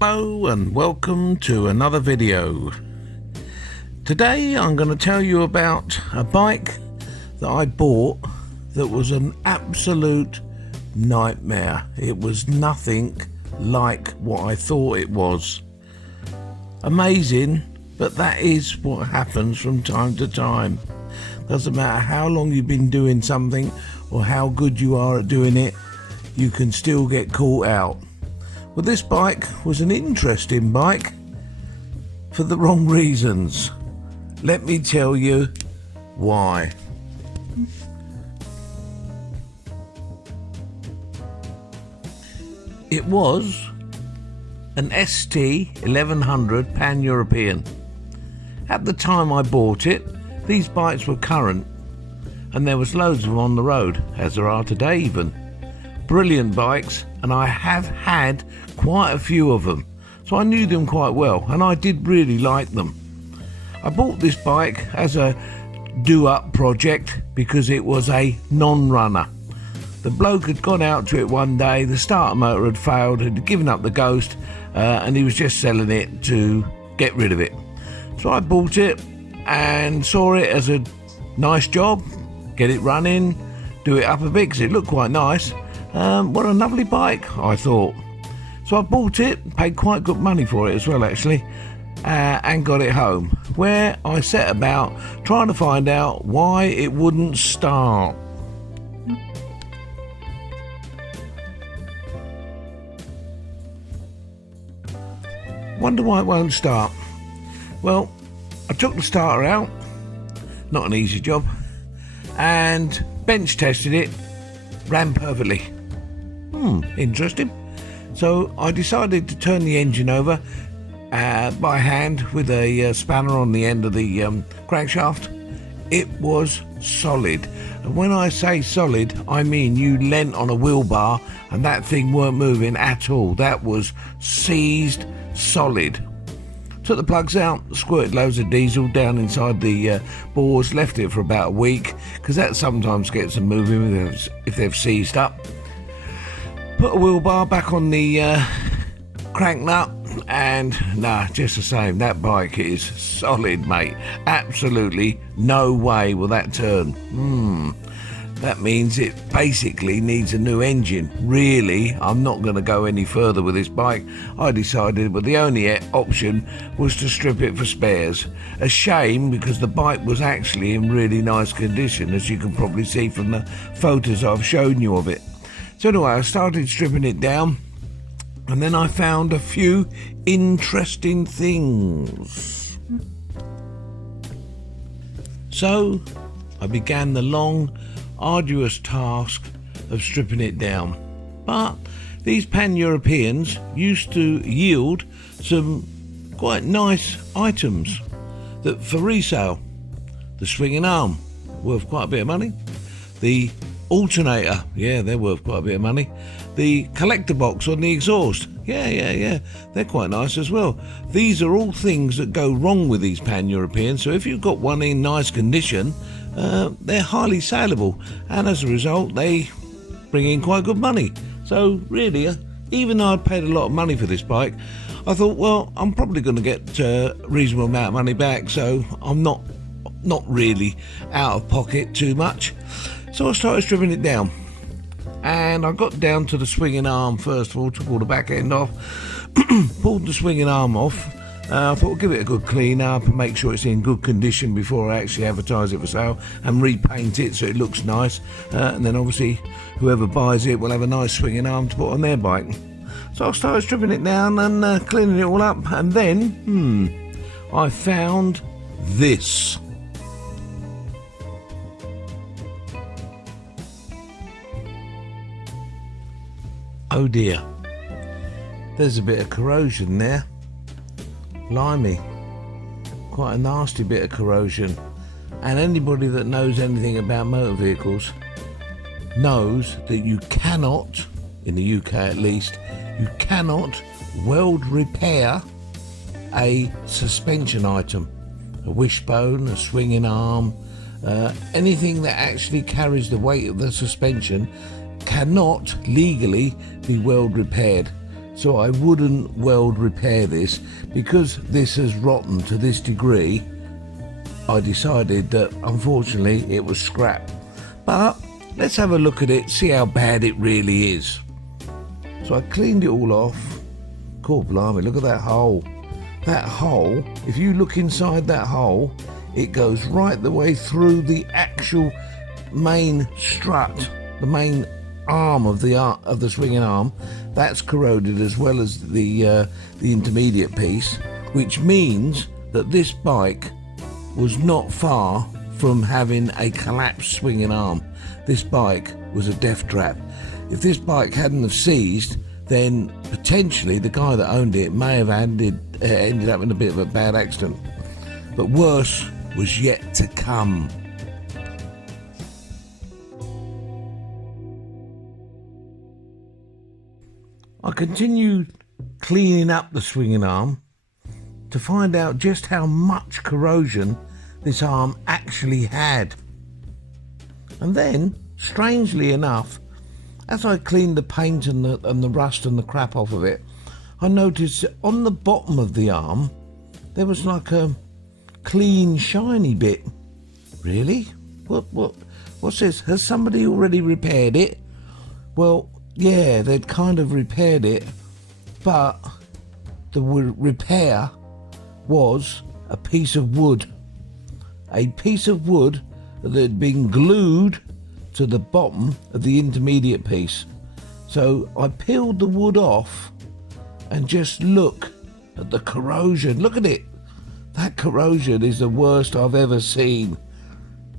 Hello and welcome to another video. Today I'm going to tell you about a bike that I bought that was an absolute nightmare. It was nothing like what I thought it was. Amazing, but that is what happens from time to time. Doesn't matter how long you've been doing something or how good you are at doing it, you can still get caught out. Well, this bike was an interesting bike for the wrong reasons. Let me tell you why. It was an ST 1100 Pan-European. At the time I bought it, these bikes were current and there was loads of them on the road, as there are today even. Brilliant bikes, and I have had quite a few of them, so I knew them quite well and I did really like them. I bought this bike as a do-up project because it was a non-runner. The bloke had gone out to it one day, the starter motor had failed, had given up the ghost, and he was just selling it to get rid of it. So I bought it and saw it as a nice job, get it running, do it up a bit because it looked quite nice. What a lovely bike, I thought. So I bought it, paid quite good money for it as well actually, and got it home, where I set about trying to find out why it wouldn't start. Wonder why it won't start. Well, I took the starter out, not an easy job, and bench tested it, ran perfectly. Interesting. So I decided to turn the engine over by hand with a spanner on the end of the crankshaft. It was solid, and when I say solid, I mean you leant on a wheel bar and that thing weren't moving at all. That was seized solid. Took the plugs out, squirted loads of diesel down inside the bores, left it for about a week because that sometimes gets them moving if they've seized up. Put a wheel bar back on the crank nut, and just the same, that bike is solid, mate. Absolutely no way will that turn. That means it basically needs a new engine. Really, I'm not going to go any further with this bike. I decided, but the only option was to strip it for spares. A shame, because the bike was actually in really nice condition, as you can probably see from the photos I've shown you of it. So anyway, I started stripping it down, and then I found a few interesting things. So I began the long, arduous task of stripping it down. But these Pan-Europeans used to yield some quite nice items that for resale. The swinging arm, worth quite a bit of money. The alternator, they're worth quite a bit of money. The collector box on the exhaust, they're quite nice as well. These are all things that go wrong with these Pan-Europeans, so if you've got one in nice condition, they're highly saleable, and as a result they bring in quite good money. So really, even though I'd paid a lot of money for this bike, I thought, well, I'm probably going to get a reasonable amount of money back, so I'm not really out of pocket too much. So I started stripping it down, and I got down to the swinging arm first of all, took all the back end off, pulled the swinging arm off. I thought I'd give it a good clean up and make sure it's in good condition before I actually advertise it for sale, and repaint it so it looks nice, and then obviously whoever buys it will have a nice swinging arm to put on their bike. So I started stripping it down and cleaning it all up, and then I found this. Oh dear, there's a bit of corrosion there. Blimey, quite a nasty bit of corrosion. And anybody that knows anything about motor vehicles knows that you cannot, in the UK at least, you cannot weld repair a suspension item, a wishbone, a swinging arm, anything that actually carries the weight of the suspension cannot legally be weld repaired. So I wouldn't weld repair this. Because this has rotten to this degree, I decided that unfortunately it was scrap. But let's have a look at it, see how bad it really is. So I cleaned it all off. Cool, blimey, look at that hole. That hole, if you look inside that hole, it goes right the way through the actual main strut, the main arm of the swinging arm. That's corroded, as well as the intermediate piece, which means that this bike was not far from having a collapsed swinging arm. This bike was a death trap. If this bike hadn't have seized, then potentially the guy that owned it may have ended up in a bit of a bad accident. But worse was yet to come. I continued cleaning up the swinging arm to find out just how much corrosion this arm actually had. And then, strangely enough, as I cleaned the paint and the rust and the crap off of it, I noticed that on the bottom of the arm there was like a clean, shiny bit. Really? What's this? Has somebody already repaired it? Well, yeah, they'd kind of repaired it, but the repair was a piece of wood. A piece of wood that had been glued to the bottom of the intermediate piece. So I peeled the wood off and just look at the corrosion. Look at it. That corrosion is the worst I've ever seen.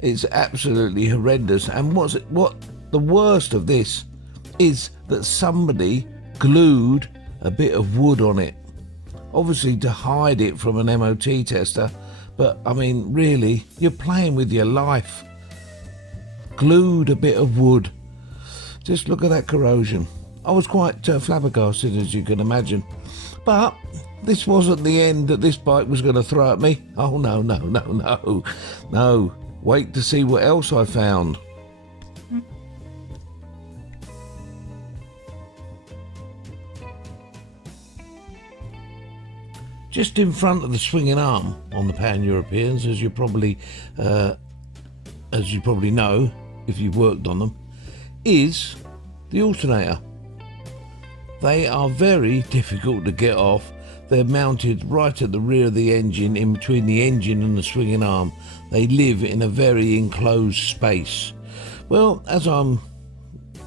It's absolutely horrendous. And what the worst of this is that somebody glued a bit of wood on it, obviously to hide it from an MOT tester. But I mean, really, you're playing with your life. Glued a bit of wood. Just look at that corrosion. I was quite flabbergasted, as you can imagine. But this wasn't the end that this bike was going to throw at me. Oh, no. No. Wait to see what else I found. Just in front of the swinging arm on the Pan-Europeans, as you probably know if you've worked on them, is the alternator. They are very difficult to get off. They're mounted right at the rear of the engine, in between the engine and the swinging arm. They live in a very enclosed space. Well, as I'm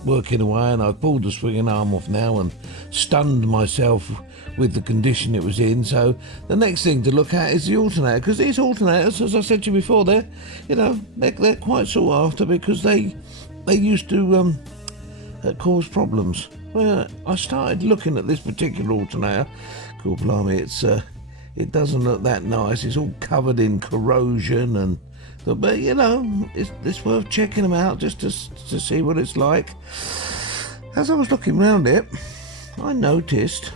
working away and I've pulled the swinging arm off now and stunned myself with the condition it was in, so the next thing to look at is the alternator, because these alternators, as I said to you before, they're quite sought after because they used to cause problems. Well, I started looking at this particular alternator. Cool, blimey, it doesn't look that nice. It's all covered in corrosion, but it's worth checking them out just to see what it's like. As I was looking around it, I noticed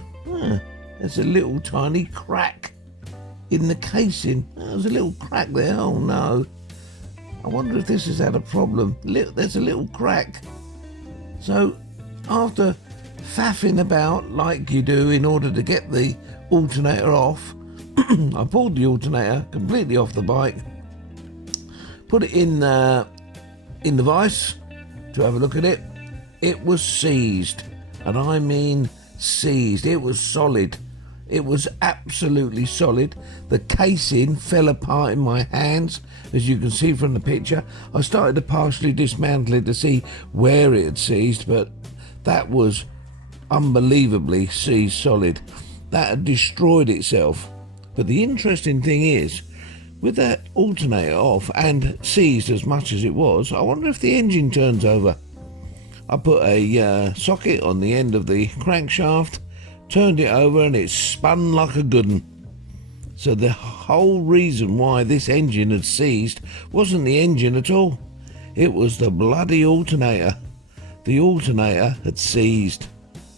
there's a little tiny crack in the casing. There's a little crack there. Oh no! I wonder if this has had a problem. There's a little crack. So after faffing about like you do in order to get the alternator off, I pulled the alternator completely off the bike, put it in the vise to have a look at it. It was seized, and I mean seized. It was solid. It was absolutely solid. The casing fell apart in my hands, as you can see from the picture. I started to partially dismantle it to see where it had seized, but that was unbelievably seized solid. That had destroyed itself. But the interesting thing is, with that alternator off and seized as much as it was, I wonder if the engine turns over. I put a socket on the end of the crankshaft, turned it over, and it spun like a good one. So the whole reason why this engine had seized wasn't the engine at all. It was the bloody alternator. The alternator had seized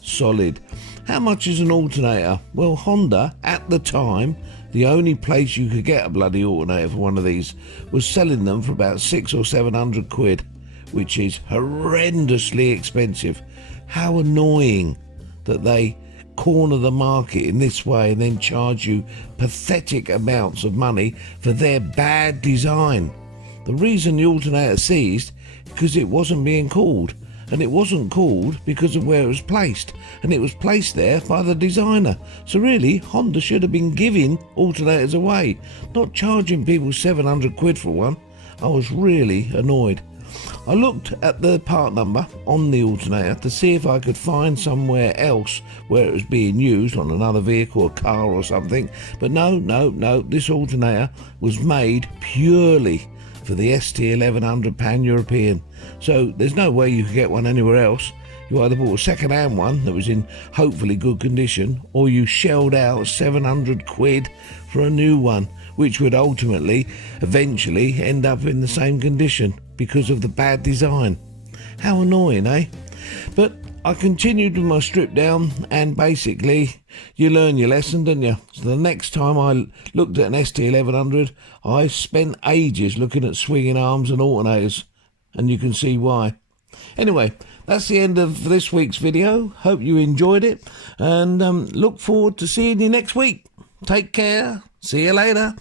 solid. How much is an alternator? Well, Honda, at the time, the only place you could get a bloody alternator for one of these was selling them for about 600 or 700 quid, which is horrendously expensive. How annoying that they corner the market in this way and then charge you pathetic amounts of money for their bad design. The reason the alternator ceased because it wasn't being called, and it wasn't called because of where it was placed, and it was placed there by the designer. So really, Honda should have been giving alternators away, not charging people 700 quid for one. I was really annoyed. I looked at the part number on the alternator to see if I could find somewhere else where it was being used, on another vehicle, a car or something, but no, this alternator was made purely for the ST 1100 Pan European, so there's no way you could get one anywhere else. You either bought a second-hand one that was in hopefully good condition, or you shelled out 700 quid for a new one, which would eventually end up in the same condition because of the bad design. How annoying, eh? But I continued with my strip down, and basically you learn your lesson, don't you? So the next time I looked at an ST 1100, I spent ages looking at swinging arms and alternators, and you can see why. Anyway, that's the end of this week's video. Hope you enjoyed it, and look forward to seeing you next week. Take care. See you later.